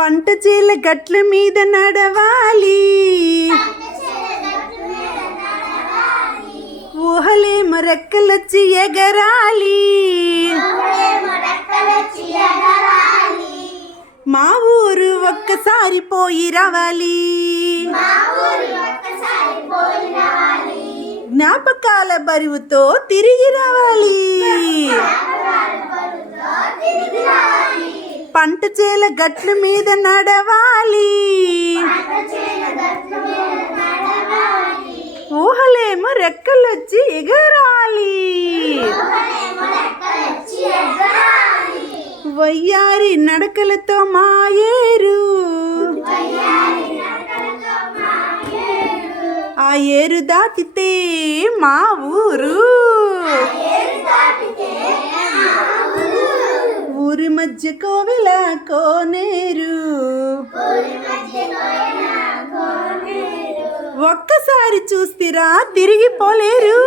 పంట చేల గట్ల మీద నడవాలి, ఊహలేమో రెక్కలొచ్చి ఎగరాలి. మా ఊరు ఒక్కసారి పోయి రావాలి, జ్ఞాపకాల బరువుతో తిరిగి రావాలి. పంట చేల గట్ల మీద నడవాలి, ఊహలేమో రెక్కలొచ్చి ఎగరాలి. వయ్యారి నడకలతో మాయేరు, ఆ ఏరు దాటితే మా ఊరు. ఊరి మధ్య కోవెల కోనేరు, ఒక్కసారి చూస్తిరా తిరిగిపోలేరు.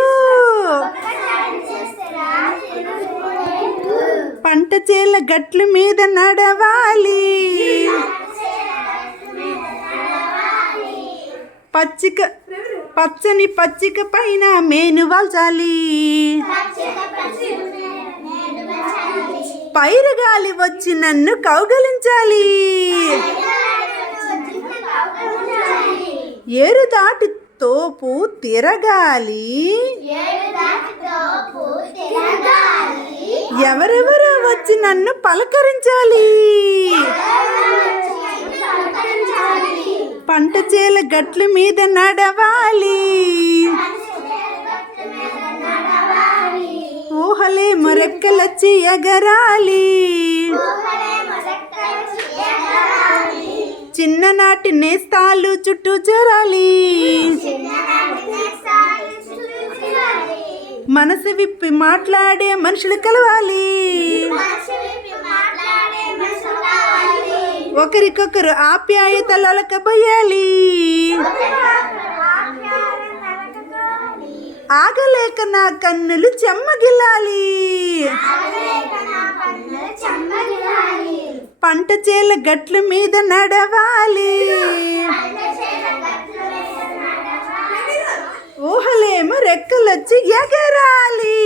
పంట చేల గట్ల మీద నడవాలి, పచ్చని పచ్చిక పైన మేను వాల్చాలి. పైరుగాలి వచ్చి నన్ను కౌగలించాలి. ఏరు దాటి తోపు తిరగాలి, ఎవరెవరో వచ్చి నన్ను పలకరించాలి. పంట చేల గట్ల మీద నడవాలి, ఊహలేమో రెక్కలొచ్చి ఎగరాలి. చిన్ననాటి నేస్తాలు చుట్టూ చేరాలి, మనసు విప్పి మాట్లాడే మనుషులు కలవాలి. ఒకరికొకరు ఆప్యాయతలు అలకబోయాలి, ఆగలేక నా కన్నులు చెమ్మగిల్లాలి. పంట చేల గట్ల మీద నడవాలి, ఊహలేమో రెక్కలొచ్చి ఎగరాలి.